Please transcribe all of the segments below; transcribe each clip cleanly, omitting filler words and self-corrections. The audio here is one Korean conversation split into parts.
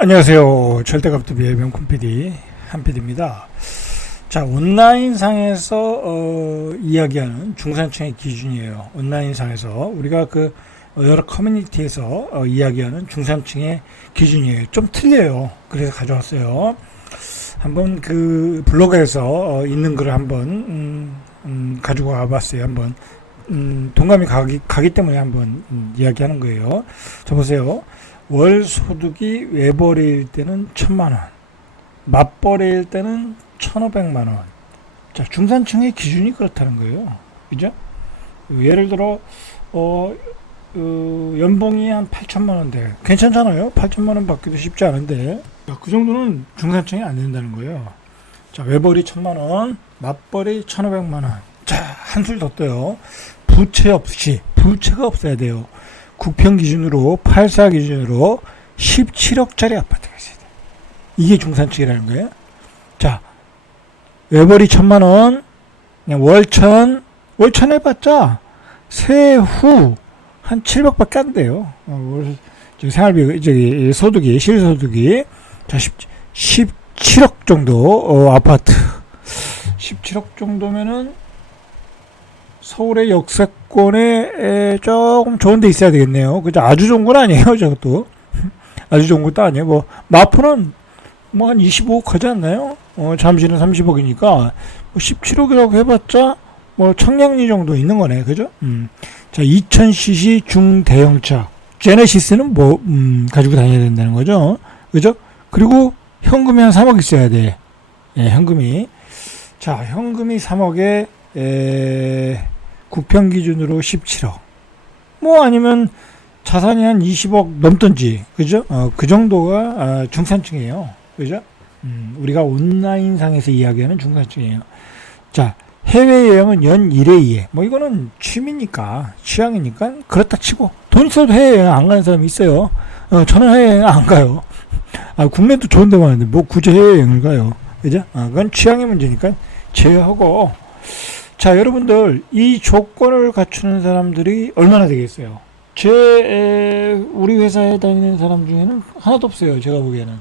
안녕하세요. 절대값TV의 명품 PD 한PD입니다. 자, 온라인상에서 이야기하는 중산층의 기준이에요. 온라인상에서 우리가 여러 커뮤니티에서 이야기하는 중산층의 기준이에요. 좀 틀려요. 그래서 가져왔어요. 한번 그 블로그에서 있는 글을 한번 가지고 와봤어요. 한번 동감이 가기 때문에 한번 이야기하는 거예요. 자, 보세요. 월 소득이 외벌이일 때는 1,000만원, 맞벌이일 때는 1,500만원. 자, 중산층의 기준이 그렇다는 거예요. 그죠? 예를 들어, 연봉이 한 8천만원 돼. 괜찮잖아요? 8천만원 받기도 쉽지 않은데. 그 정도는 중산층이 안 된다는 거예요. 자, 외벌이 1,000만원, 맞벌이 1,500만원. 자, 한술 더 떠요. 부채가 없어야 돼요. 국평 기준으로 84 기준으로 17억짜리 아파트가 있어야 돼. 이게 중산층이라는 거예요. 자, 외벌이 1,000만원, 그냥 월천 해봤자 세후 한 700밖에 안 돼요. 생활비, 실소득이. 자, 17억 정도, 아파트. 17억 정도면은 서울의 역세권에 조금 좋은 데 있어야 되겠네요. 그죠? 아주 좋은 건 아니에요, 저것도. 아주 좋은 것도 아니에요. 마포는 한 25억 하지 않나요? 잠실은 30억이니까 17억이라고 해봤자 청량리 정도 있는 거네. 그죠? 자, 2000cc 중대형차. 제네시스는 가지고 다녀야 된다는 거죠. 그죠? 그리고 현금이 한 3억 있어야 돼. 예, 현금이. 자, 현금이 3억에 국평 기준으로 17억. 아니면 자산이 한 20억 넘던지. 그죠? 그 정도가 중산층이에요. 그죠? 우리가 온라인상에서 이야기하는 중산층이에요. 자, 해외여행은 연 1회 2회. 이거는 취미니까, 취향이니까, 그렇다 치고. 돈 있어도 해외여행 안 가는 사람이 있어요. 저는 해외여행 안 가요. 국내도 좋은 데 많은데, 굳이 해외여행을 가요. 그죠? 그건 취향의 문제니까 제외하고. 자, 여러분들, 이 조건을 갖추는 사람들이 얼마나 되겠어요? 우리 회사에 다니는 사람 중에는 하나도 없어요. 제가 보기에는.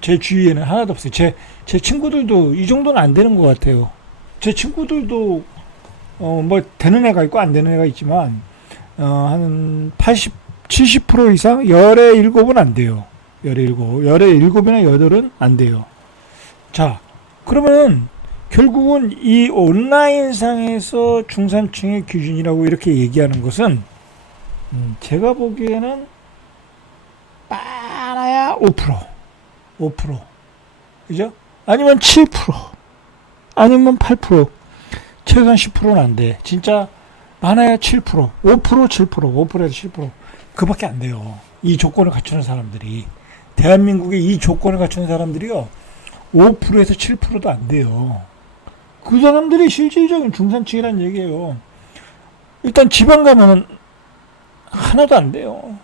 제 주위에는 하나도 없어요. 제 친구들도 이 정도는 안 되는 것 같아요. 제 친구들도, 되는 애가 있고 안 되는 애가 있지만, 한 80, 70% 이상? 열에 7은 안 돼요. 열에 7. 열에 7이나 8은 안 돼요. 자, 그러면, 결국은 이 온라인상에서 중산층의 기준이라고 이렇게 얘기하는 것은 제가 보기에는 많아야 5%, 그죠? 아니면 7%, 아니면 8%, 최소한 10%는 안 돼. 진짜 많아야 7%, 5%, 7%, 5%에서 7%, 그밖에 안 돼요. 이 조건을 갖추는 사람들이. 대한민국의 이 조건을 갖추는 사람들이요, 5%에서 7%도 안 돼요. 그 사람들이 실질적인 중산층이라는 얘기예요. 일단 지방 가면은 하나도 안 돼요.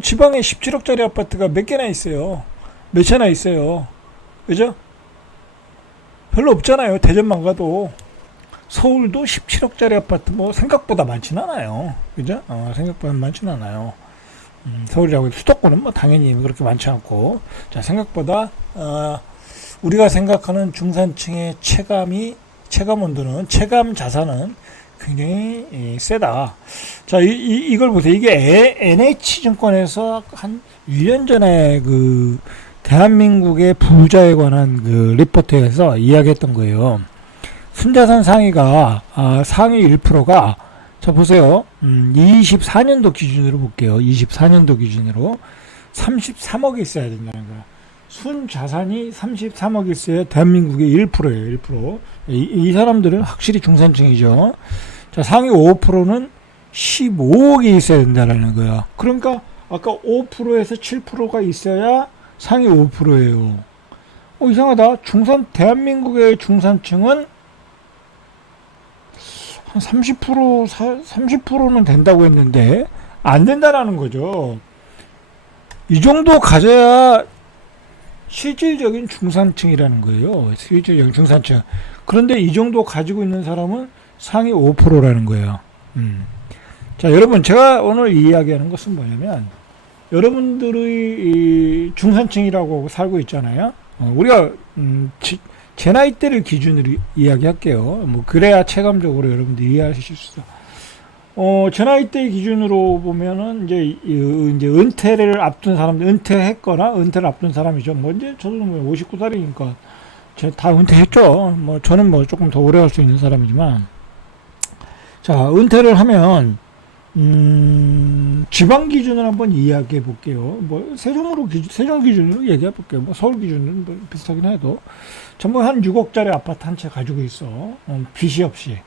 지방에 17억짜리 아파트가 몇 개나 있어요. 몇 채나 있어요. 그죠? 별로 없잖아요. 대전만 가도. 서울도 17억짜리 아파트 생각보다 많진 않아요. 그죠? 생각보다 많진 않아요. 서울이라고 수도권은 당연히 그렇게 많지 않고. 자, 생각보다 우리가 생각하는 중산층의 체감 온도는, 체감 자산은 굉장히 세다. 자, 이걸 보세요. 이게 NH증권에서 한 1년 전에 대한민국의 부자에 관한 리포트에서 이야기했던 거예요. 순자산 상위가, 상위 1%가, 자, 보세요. 24년도 기준으로 볼게요. 24년도 기준으로 33억이 있어야 된다는 거야. 순자산이 33억 있어야 대한민국의 1%예요. 1%. 이 사람들은 확실히 중산층이죠. 자, 상위 5%는 15억이 있어야 된다는 거야. 그러니까 아까 5%에서 7%가 있어야 상위 5%예요. 이상하다. 대한민국의 중산층은 한 30%는 된다고 했는데 안 된다라는 거죠. 이 정도 가져야 실질적인 중산층이라는 거예요. 실질적인 중산층. 그런데 이 정도 가지고 있는 사람은 상위 5%라는 거예요. 자, 여러분, 제가 오늘 이야기하는 것은 뭐냐면, 여러분들의 이 중산층이라고 살고 있잖아요. 우리가 제 나이대를 기준으로 이야기할게요. 뭐 그래야 체감적으로 여러분들이 이해하실 수 있어. 제 나이대 기준으로 보면은 이제 은퇴를 앞둔 사람들, 은퇴했거나 은퇴를 앞둔 사람이죠. 뭐 이제 저도 뭐 59살이니까 다 은퇴했죠. 뭐 저는 뭐 조금 더 오래 할 수 있는 사람이지만, 자, 은퇴를 하면 지방 기준을 한번 이야기해 볼게요. 뭐 세종 기준으로 얘기해 볼게요. 뭐 서울 기준은 뭐 비슷하긴 해도 전부 한 6억짜리 아파트 한 채 가지고 있어. 빚이 없이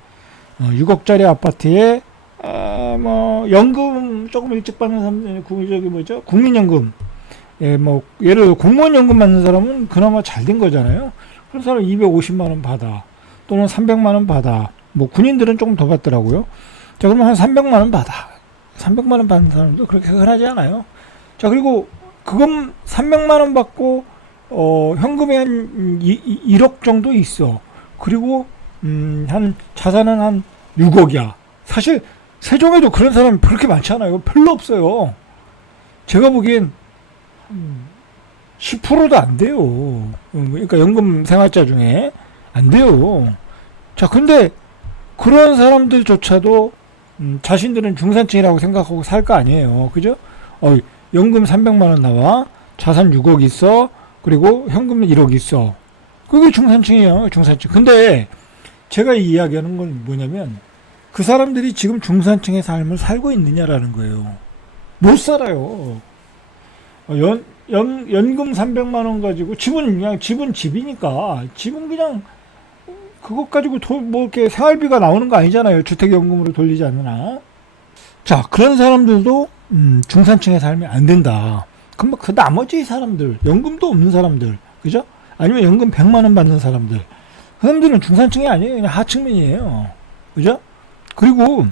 6억짜리 아파트에 뭐 연금 조금 일찍 받는 사람, 저기 뭐죠? 국민연금. 예, 뭐 예를 들어 공무원 연금 받는 사람은 그나마 잘 된 거잖아요. 그런 사람 250만 원 받아. 또는 300만 원 받아. 뭐 군인들은 조금 더 받더라고요. 자, 그러면 한 300만 원 받아. 300만 원 받는 사람도 그렇게 흔하지 않아요. 자, 그리고 그건 300만 원 받고 현금이 한 1억 정도 있어. 그리고 한 자산은 한 6억이야. 사실 세종에도 그런 사람이 그렇게 많지 않아요. 별로 없어요. 제가 보기엔 10%도 안 돼요. 그러니까 연금 생활자 중에 안 돼요. 자, 근데 그런 사람들조차도 자신들은 중산층이라고 생각하고 살 거 아니에요. 그죠? 연금 300만 원 나와. 자산 6억 있어. 그리고 현금 1억 있어. 그게 중산층이에요. 중산층. 근데 제가 이야기하는 건 뭐냐면 그 사람들이 지금 중산층의 삶을 살고 있느냐라는 거예요. 못 살아요. 연금 300만 원 가지고 집은 집이니까 집은 그냥 그것 가지고 뭐 이렇게 생활비가 나오는 거 아니잖아요. 주택연금으로 돌리지 않으나. 자, 그런 사람들도 중산층의 삶이 안 된다. 그럼 그 나머지 사람들, 연금도 없는 사람들, 그죠? 아니면 연금 100만 원 받는 사람들, 그 사람들은 중산층이 아니에요. 그냥 하층민이에요. 그죠? 그리고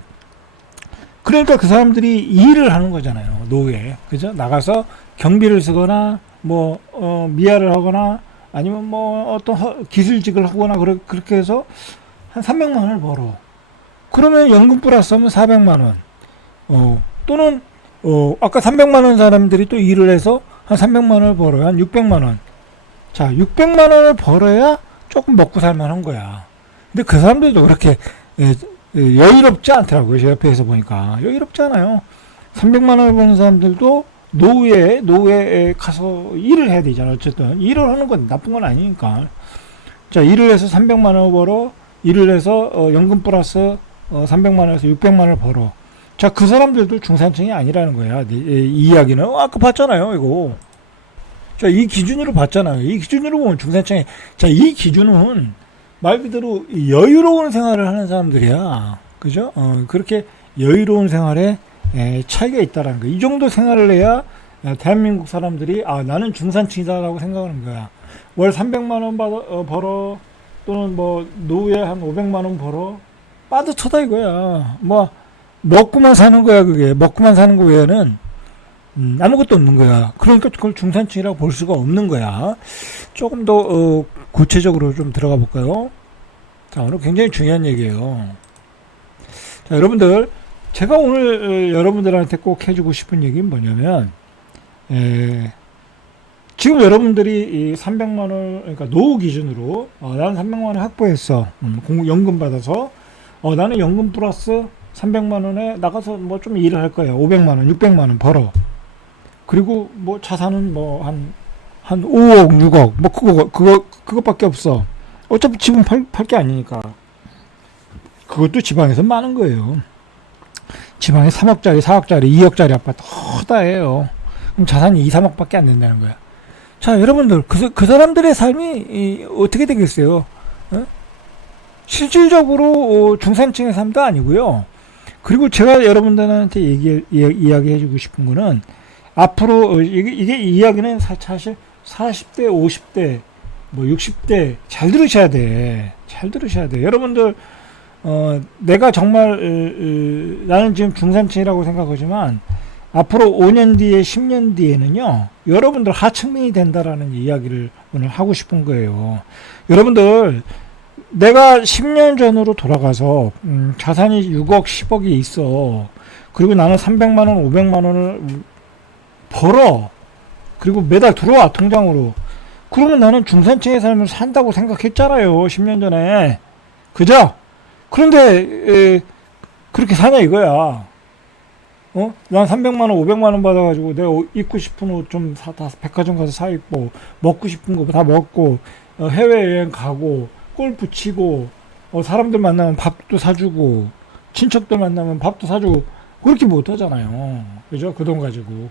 그러니까 그 사람들이 일을 하는 거잖아요. 노예, 그죠? 나가서 경비를 쓰거나 뭐 미아를 하거나 아니면 뭐 어떤 기술직을 하거나 그렇게 해서 한 300만 원을 벌어. 그러면 연금 플러스 하면 400만 원. 또는 아까 300만 원 사람들이 또 일을 해서 한 300만 원을 벌어요. 한 600만 원. 자, 600만 원을 벌어야 조금 먹고 살만한 거야. 근데 그 사람들도 그렇게 여유롭지 않더라고요. 제 옆에서 보니까 여유롭지 않아요. 300만 원을 버는 사람들도 노예에 가서 일을 해야 되잖아. 어쨌든 일을 하는 건 나쁜 건 아니니까. 자, 일을 해서 300만 원을 벌어. 일을 해서 연금 플러스 300만 원에서 600만 원을 벌어. 자, 그 사람들도 중산층이 아니라는 거야. 이 이야기는 아까 봤잖아요. 이거. 자, 이 기준으로 봤잖아요. 이 기준으로 보면 중산층이. 자, 이 기준은 말 그대로 여유로운 생활을 하는 사람들이야. 그죠? 그렇게 여유로운 생활에 차이가 있다라는 거야. 이 정도 생활을 해야 대한민국 사람들이 나는 중산층이다라고 생각하는 거야. 월 300만 원 벌어. 또는 뭐 노후에 한 500만 원 벌어. 빠듯하다 이거야. 뭐 먹고만 사는 거야. 그게 먹고만 사는 거 외에는 아무것도 없는 거야. 그러니까 그걸 중산층이라고 볼 수가 없는 거야. 조금 더 구체적으로 좀 들어가 볼까요? 자, 오늘 굉장히 중요한 얘기예요. 자, 여러분들, 제가 오늘 여러분들한테 꼭 해주고 싶은 얘기는 뭐냐면, 지금 여러분들이 이 300만 원, 그러니까 노후 기준으로 나는 300만 원 확보했어. 연금 받아서 나는 연금 플러스 300만 원에 나가서 뭐 좀 일을 할 거야. 500만 원, 600만 원 벌어. 그리고 뭐 자산은 뭐 한 5억, 6억, 뭐 그것밖에 없어. 어차피 집은 팔 게 아니니까. 그것도 지방에서 많은 거예요. 지방에 3억짜리, 4억짜리, 2억짜리 아파트 허다해요. 그럼 자산이 2, 3억밖에 안 된다는 거야. 자, 여러분들, 그 사람들의 삶이 어떻게 되겠어요? 실질적으로 중산층의 삶도 아니고요. 그리고 제가 여러분들한테 이야기해주고 싶은 거는 앞으로 이게 이야기는 사실 40대, 50대, 뭐 60대 잘 들으셔야 돼. 잘 들으셔야 돼. 여러분들 내가 정말 나는 지금 중산층이라고 생각하지만 앞으로 5년 뒤에 10년 뒤에는요. 여러분들 하층민이 된다라는 이야기를 오늘 하고 싶은 거예요. 여러분들 내가 10년 전으로 돌아가서 자산이 6억, 10억이 있어. 그리고 나는 300만 원, 500만 원을 벌어. 그리고 매달 들어와, 통장으로. 그러면 나는 중산층의 삶을 산다고 생각했잖아요. 10년 전에. 그죠? 그런데, 그렇게 사냐 이거야. 난 300만원, 500만원 받아가지고 내가 입고 싶은 옷 좀 다 백화점 가서 사 입고, 먹고 싶은 거 다 먹고, 해외여행 가고, 골프 치고, 사람들 만나면 밥도 사주고, 친척들 만나면 밥도 사주고, 그렇게 못 하잖아요. 그죠? 그 돈 가지고.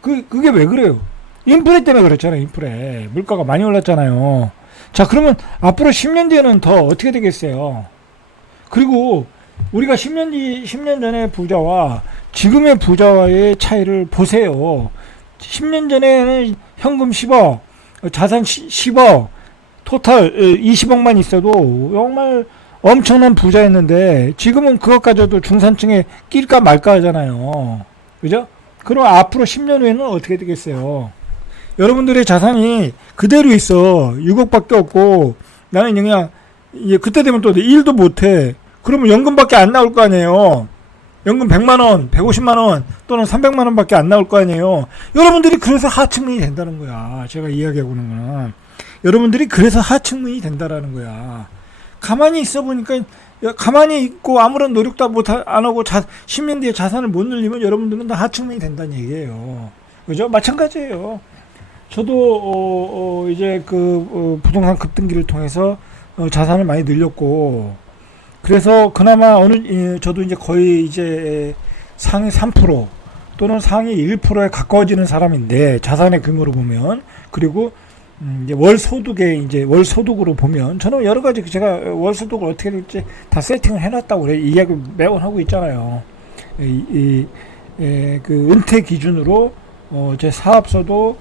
그게 왜 그래요? 인플레 때문에 그렇잖아요, 인플레. 물가가 많이 올랐잖아요. 자, 그러면 앞으로 10년 뒤에는 더 어떻게 되겠어요? 그리고 우리가 10년 전의 부자와 지금의 부자와의 차이를 보세요. 10년 전에는 현금 10억, 자산 10억, 토탈 20억만 있어도 정말 엄청난 부자였는데 지금은 그것 가져도 중산층에 낄까 말까 하잖아요. 그죠? 그럼 앞으로 10년 후에는 어떻게 되겠어요? 여러분들의 자산이 그대로 있어. 6억밖에 없고 나는 그냥 이제 그때 되면 또 일도 못해. 그러면 연금밖에 안 나올 거 아니에요. 연금 100만원, 150만원 또는 300만원밖에 안 나올 거 아니에요. 여러분들이 그래서 하층민이 된다는 거야. 제가 이야기하고 있는 거는. 여러분들이 그래서 하층민이 된다라는 거야. 가만히 있어 보니까 가만히 있고 아무런 노력도 안 하고 10년 뒤에 자산을 못 늘리면 여러분들은 다 하층민이 된다는 얘기예요. 그죠? 마찬가지예요. 저도 이제 부동산 급등기를 통해서 자산을 많이 늘렸고 그래서 그나마 저도 이제 거의 이제 상위 3% 또는 상위 1%에 가까워지는 사람인데 자산의 규모로 보면 그리고 이제 월 소득으로 보면 저는 여러 가지 제가 월 소득을 어떻게 될지 다 세팅을 해놨다고 그래 이야기 매번 하고 있잖아요. 그 은퇴 기준으로 제 사업소도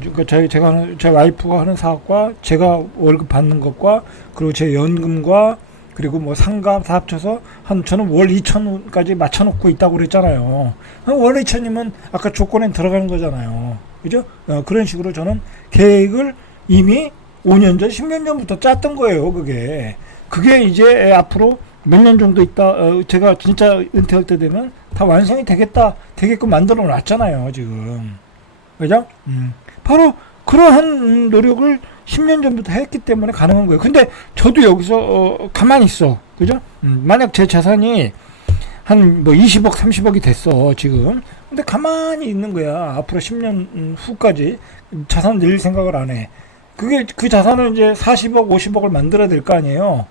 그러니까 제 와이프가 하는 사업과 제가 월급 받는 것과 그리고 제 연금과 그리고 뭐 상가 다 합쳐서 저는 월 2천까지 맞춰놓고 있다고 그랬잖아요. 월 2천이면 아까 조건에 들어가는 거잖아요. 그죠? 그런 식으로 저는 계획을 이미 5년 전, 10년 전부터 짰던 거예요. 그게 이제 앞으로 몇 년 정도 있다, 제가 진짜 은퇴할 때 되면 다 완성이 되게끔 만들어 놨잖아요, 지금. 그죠? 바로 그러한 노력을 10년 전부터 했기 때문에 가능한 거예요. 근데 저도 여기서 가만히 있어. 그죠? 만약 제 자산이 한 뭐 20억, 30억이 됐어, 지금. 근데 가만히 있는 거야. 앞으로 10년 후까지 자산 늘릴 생각을 안 해. 그 자산을 이제 40억, 50억을 만들어야 될 거 아니에요.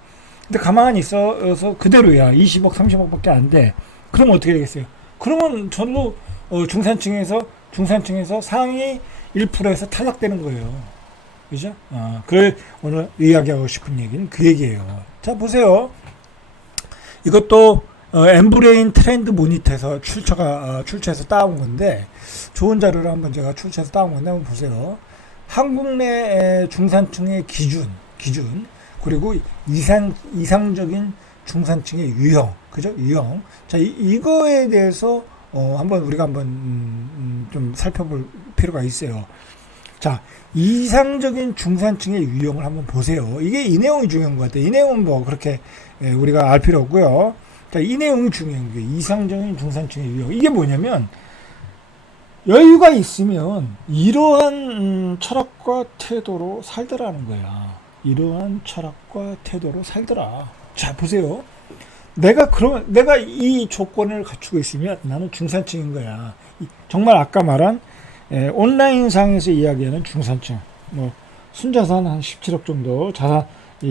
근데 가만히 있어서 그대로야. 20억, 30억밖에 안 돼. 그럼 어떻게 되겠어요? 그러면 저도 중산층에서 상위 1%에서 탈락되는 거예요. 그죠? 오늘 이야기하고 싶은 얘기는 그 얘기예요. 자, 보세요. 이것도 엠브레인 트렌드 모니터에서 출처해서 따온 건데 좋은 자료를 한번 제가 출처해서 따온 건데 한번 보세요. 한국 내 중산층의 기준 그리고 이상적인 중산층의 유형, 그죠? 유형. 자, 이거에 대해서 우리가 한번 좀 살펴볼 필요가 있어요. 자, 이상적인 중산층의 유형을 한번 보세요. 이 내용이 중요한 것 같아요. 이 내용은 뭐 그렇게 우리가 알 필요 없고요. 자, 이 내용이 중요한 게 이상적인 중산층의 유형. 이게 뭐냐면 여유가 있으면 이러한 철학과 태도로 살더라는 거야. 이러한 철학과 태도로 살더라. 자, 보세요. 내가 이 조건을 갖추고 있으면 나는 중산층인 거야. 정말 아까 말한 온라인상에서 이야기하는 중산층, 뭐 순자산 한 17억 정도 자산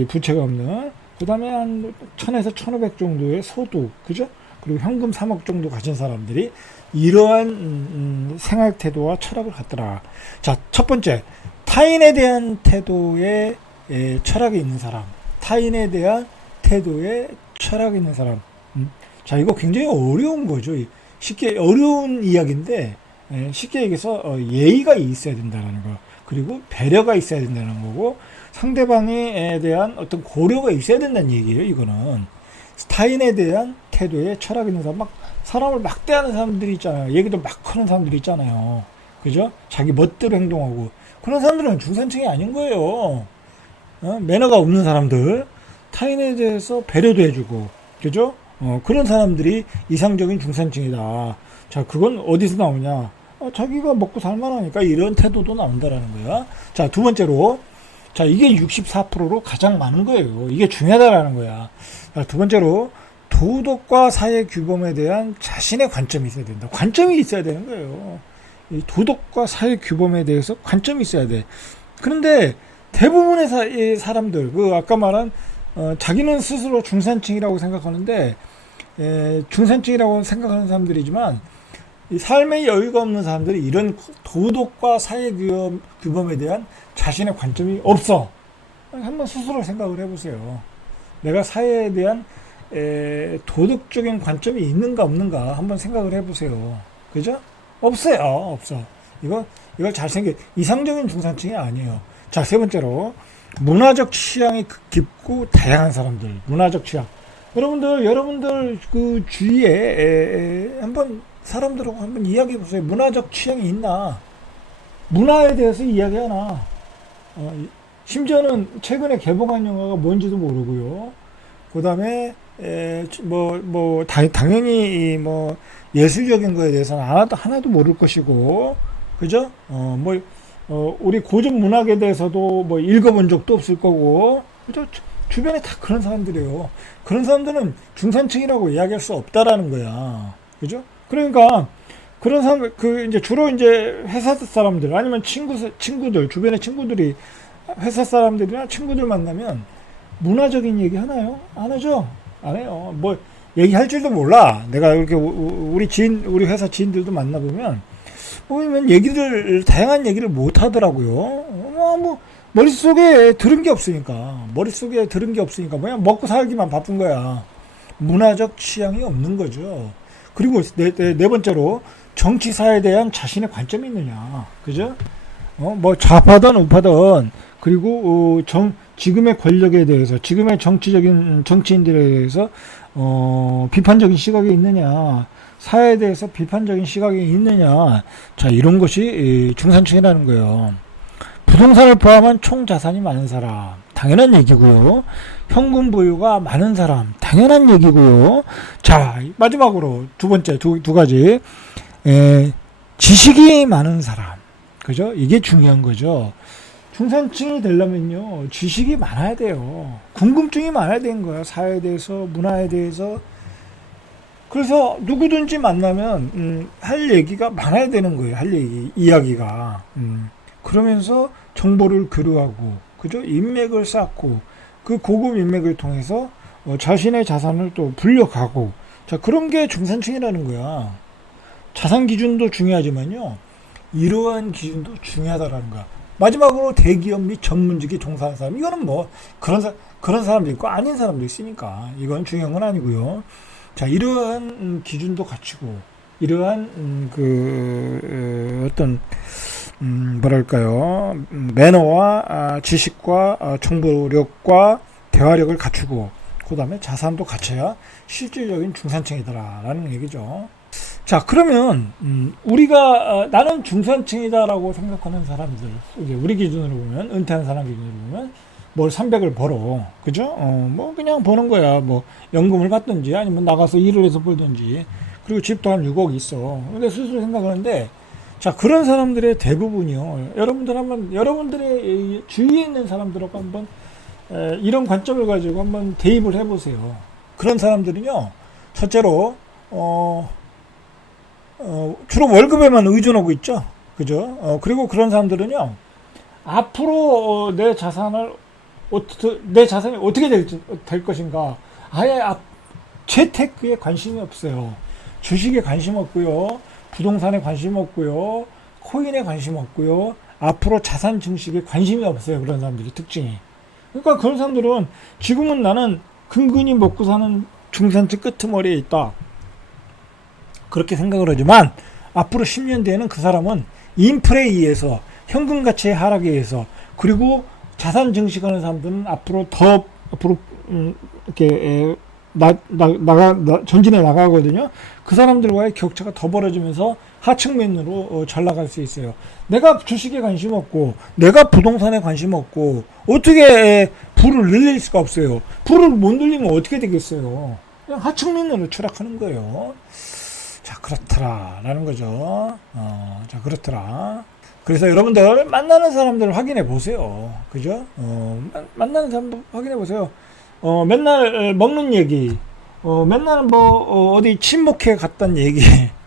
부채가 없는, 그 다음에 한 1000에서 1500 정도의 소득, 그죠? 그리고 현금 3억 정도 가진 사람들이 이러한 생활 태도와 철학을 갖더라. 자, 첫 번째, 타인에 대한 태도에 철학이 있는 사람, 타인에 대한 태도에 철학이 있는 사람. 자, 이거 굉장히 어려운 거죠. 쉽게 어려운 이야기인데 쉽게 얘기해서 예의가 있어야 된다는 거, 그리고 배려가 있어야 된다는 거고, 상대방에 대한 어떤 고려가 있어야 된다는 얘기예요. 이거는 타인에 대한 태도에 철학이 있는 사람, 막 사람을 막대하는 사람들이 있잖아요. 얘기도 막 하는 사람들이 있잖아요. 그죠? 자기 멋대로 행동하고, 그런 사람들은 중산층이 아닌 거예요. 매너가 없는 사람들, 타인에 대해서 배려도 해주고, 그죠? 그런 사람들이 이상적인 중산층이다. 자, 그건 어디서 나오냐? 자기가 먹고 살만하니까 이런 태도도 나온다라는 거야. 자, 두 번째로, 자, 이게 64%로 가장 많은 거예요. 이게 중요하다라는 거야. 자, 두 번째로, 도덕과 사회 규범에 대한 자신의 관점이 있어야 된다. 관점이 있어야 되는 거예요. 이 도덕과 사회 규범에 대해서 관점이 있어야 돼. 그런데 대부분의 사람들, 아까 말한 자기는 스스로 중산층이라고 생각하는데, 중산층이라고 생각하는 사람들이지만 이 삶의 여유가 없는 사람들이 이런 도덕과 사회 규범에 대한 자신의 관점이 없어. 한번 스스로 생각을 해보세요. 내가 사회에 대한 도덕적인 관점이 있는가 없는가 한번 생각을 해보세요. 그죠? 없어요. 없어. 이걸 이상적인 중산층이 아니에요. 자, 세 번째로 문화적 취향이 깊고 다양한 사람들. 문화적 취향. 여러분들 그 주위에 한번 사람들하고 한번 이야기해 보세요. 문화적 취향이 있나? 문화에 대해서 이야기하나? 심지어는 최근에 개봉한 영화가 뭔지도 모르고요. 그 다음에 당연히 예술적인 거에 대해서는 하나도 모를 것이고, 그죠? 우리 고전 문학에 대해서도 읽어본 적도 없을 거고, 그죠? 주변에 다 그런 사람들이에요. 그런 사람들은 중산층이라고 이야기할 수 없다라는 거야. 그죠? 그러니까, 그런 사람, 주로 회사 사람들, 아니면 친구들, 주변의 친구들이, 회사 사람들이나 친구들 만나면, 문화적인 얘기 하나요? 안 하죠? 안 해요. 얘기할 줄도 몰라. 내가 이렇게, 우리 회사 지인들도 만나보면, 다양한 얘기를 못 하더라고요. 머릿속에 들은 게 없으니까. 그냥 먹고 살기만 바쁜 거야. 문화적 취향이 없는 거죠. 그리고 네 번째로, 정치사에 대한 자신의 관점이 있느냐. 그죠? 좌파든 우파든, 그리고, 지금의 권력에 대해서, 지금의 정치인들에 대해서, 비판적인 시각이 있느냐. 사회에 대해서 비판적인 시각이 있느냐. 자, 이런 것이 중산층이라는 거예요. 부동산을 포함한 총 자산이 많은 사람, 당연한 얘기고요. 현금 보유가 많은 사람, 당연한 얘기고요. 자, 마지막으로 두 번째, 두 가지. 지식이 많은 사람. 그죠? 이게 중요한 거죠. 중산층이 되려면요, 지식이 많아야 돼요. 궁금증이 많아야 되는 거야. 사회에 대해서, 문화에 대해서. 그래서 누구든지 만나면 할 얘기가 많아야 되는 거예요. 이야기가. 그러면서 정보를 교류하고, 그죠? 인맥을 쌓고, 그 고급 인맥을 통해서 자신의 자산을 또 불려가고, 자, 그런 게 중산층이라는 거야. 자산 기준도 중요하지만요, 이러한 기준도 중요하다라는 거야. 마지막으로 대기업 및 전문직에 종사하는 사람, 이거는 그런 사람도 있고 아닌 사람도 있으니까 이건 중요한 건 아니고요. 자, 이러한 기준도 갖추고, 이러한 매너와 정보력과 정보력과 대화력을 갖추고, 그 다음에 자산도 갖춰야 실질적인 중산층이다라는 얘기죠. 자, 그러면 나는 중산층이다라고 생각하는 사람들, 이제 우리 기준으로 보면, 은퇴한 사람 기준으로 보면 300을 벌어. 그죠? 그냥 버는 거야. 연금을 받든지, 아니면 나가서 일을 해서 벌든지. 그리고 집도 한 6억 있어. 근데 스스로 생각하는데, 자, 그런 사람들의 대부분이요. 여러분들의 주위에 있는 사람들하고 한번, 이런 관점을 가지고 한번 대입을 해보세요. 그런 사람들은요, 첫째로, 주로 월급에만 의존하고 있죠. 그죠? 그리고 그런 사람들은요, 앞으로 내 자산이 어떻게 될 것인가. 아예 재테크에 관심이 없어요. 주식에 관심 없고요. 부동산에 관심 없고요. 코인에 관심 없고요. 앞으로 자산 증식에 관심이 없어요. 그런 사람들의 특징이. 그러니까 그런 사람들은 지금은 나는 근근히 먹고 사는 중산층 끄트머리에 있다, 그렇게 생각을 하지만 앞으로 10년 뒤에는 그 사람은 인플레에 의해서, 현금 가치의 하락에 의해서, 그리고 자산 증식하는 사람들은 앞으로 이렇게 전진해 나가거든요. 그 사람들과의 격차가 더 벌어지면서 하층민으로 잘 나갈 수 있어요. 내가 주식에 관심 없고, 내가 부동산에 관심 없고, 어떻게 부를 늘릴 수가 없어요. 부를 못 늘리면 어떻게 되겠어요. 그냥 하층민으로 추락하는 거예요. 자, 그렇더라라는 거죠. 자, 그렇더라. 그래서 여러분들 만나는 사람들 확인해 보세요. 그죠? 만나는 사람들 확인해 보세요. 맨날 먹는 얘기, 맨날 뭐 어디 친목회 갔단 얘기,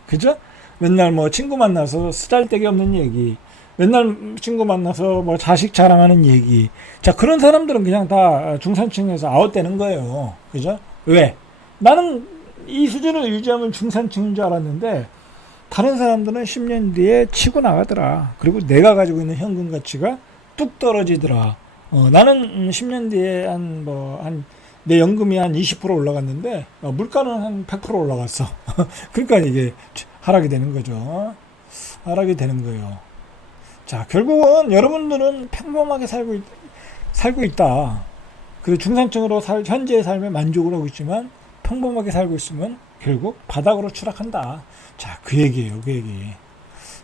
그죠? 맨날 뭐 친구 만나서 쓰잘데기 없는 얘기, 맨날 친구 만나서 뭐 자식 자랑하는 얘기. 자, 그런 사람들은 그냥 다 중산층에서 아웃되는 거예요. 그죠? 왜? 나는 이 수준을 유지하면 중산층인 줄 알았는데 다른 사람들은 10년 뒤에 치고 나가더라. 그리고 내가 가지고 있는 현금 가치가 뚝 떨어지더라. 나는 10년 뒤에 내 연금이 한 20% 올라갔는데 물가는 한 100% 올라갔어. 그러니까 이게 하락이 되는 거죠. 하락이 되는 거예요. 자, 결국은 여러분들은 평범하게 살고 있다. 그리고 중산층으로 현재의 삶에 만족을 하고 있지만 평범하게 살고 있으면 결국 바닥으로 추락한다. 자, 그 얘기예요, 그 얘기.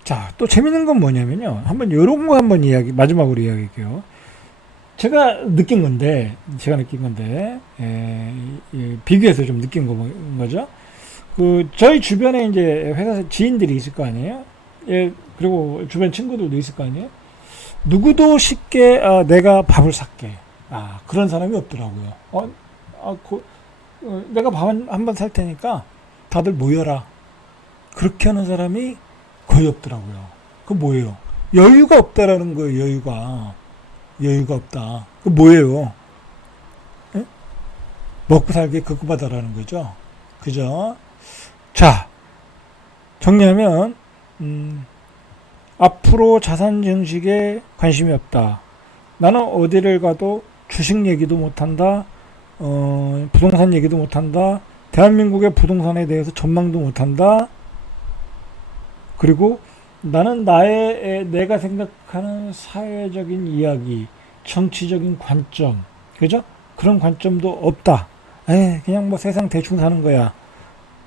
자, 또 재밌는 건 뭐냐면요. 요런 거 한번 마지막으로 이야기할게요. 제가 느낀 건데, 비교해서 좀 느낀 거죠. 저희 주변에 이제 회사 지인들이 있을 거 아니에요? 예, 그리고 주변 친구들도 있을 거 아니에요? 누구도 쉽게, 내가 밥을 살게. 그런 사람이 없더라고요. 내가 밥 한 번 살 테니까 다들 모여라. 그렇게 하는 사람이 거의 없더라고요. 그 뭐예요? 여유가 없다라는 거예요, 여유가 없다. 그 뭐예요? 예? 먹고 살기 급급하다라는 거죠. 그죠? 자, 정리하면, 앞으로 자산 증식에 관심이 없다. 나는 어디를 가도 주식 얘기도 못한다. 부동산 얘기도 못한다. 대한민국의 부동산에 대해서 전망도 못한다. 그리고 나는 내가 생각하는 사회적인 이야기, 정치적인 관점, 그죠? 그런 관점도 없다. 그냥 뭐 세상 대충 사는 거야.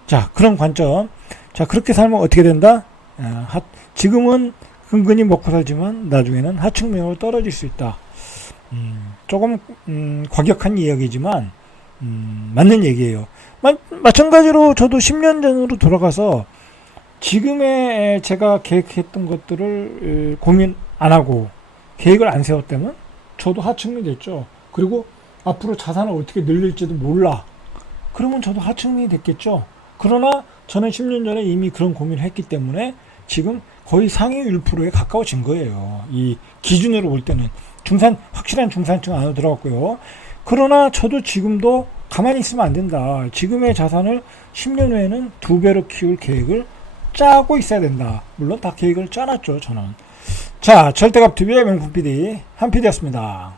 자, 그런 관점. 자, 그렇게 살면 어떻게 된다? 지금은 근근히 먹고 살지만 나중에는 하층민으로 떨어질 수 있다. 조금 과격한 이야기지만 맞는 얘기예요. 마찬가지로 저도 10년 전으로 돌아가서 지금의 제가 계획했던 것들을 고민 안 하고 계획을 안 세웠다면 저도 하층민이 됐죠. 그리고 앞으로 자산을 어떻게 늘릴지도 몰라. 그러면 저도 하층민이 됐겠죠. 그러나 저는 10년 전에 이미 그런 고민을 했기 때문에 지금 거의 상위 1%에 가까워진 거예요. 이 기준으로 볼 때는 확실한 중산층 안으로 들어갔고요. 그러나 저도 지금도 가만히 있으면 안 된다. 지금의 자산을 10년 후에는 2배로 키울 계획을 짜고 있어야 된다. 물론 다 계획을 짜놨죠, 저는. 자, 절대값TV의 명품 PD, 한 PD였습니다.